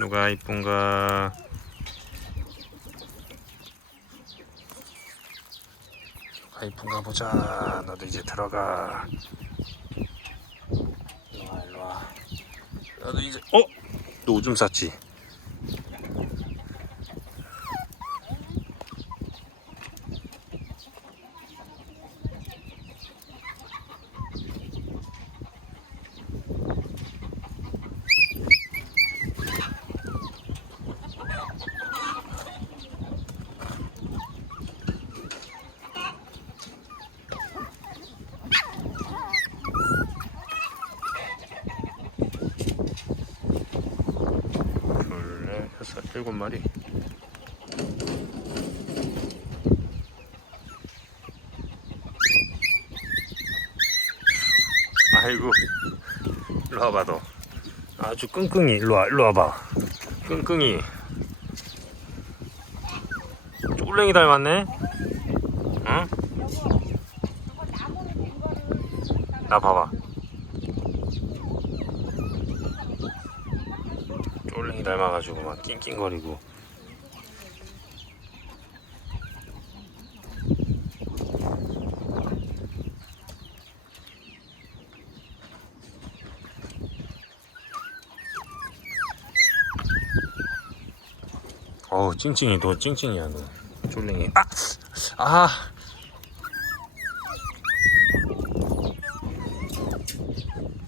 누가 이쁜가? 누가 이쁜가 보자. 너도 이제 들어가. 일로와 일로와. 너도 이제 어? 너 오줌 쌌지? 넷, 여섯, 일곱 마리. 아이고, 일로 와봐 너. 아주 끙끙이 일로 와, 일로 와봐. 끙끙이. 쫄랭이 닮았네. 응? 나 봐봐. 쫄랭이 닮아가지고 막 낑낑거리고. 어우 찡찡이 너 찡찡이야 너 쫄랭이 아! 아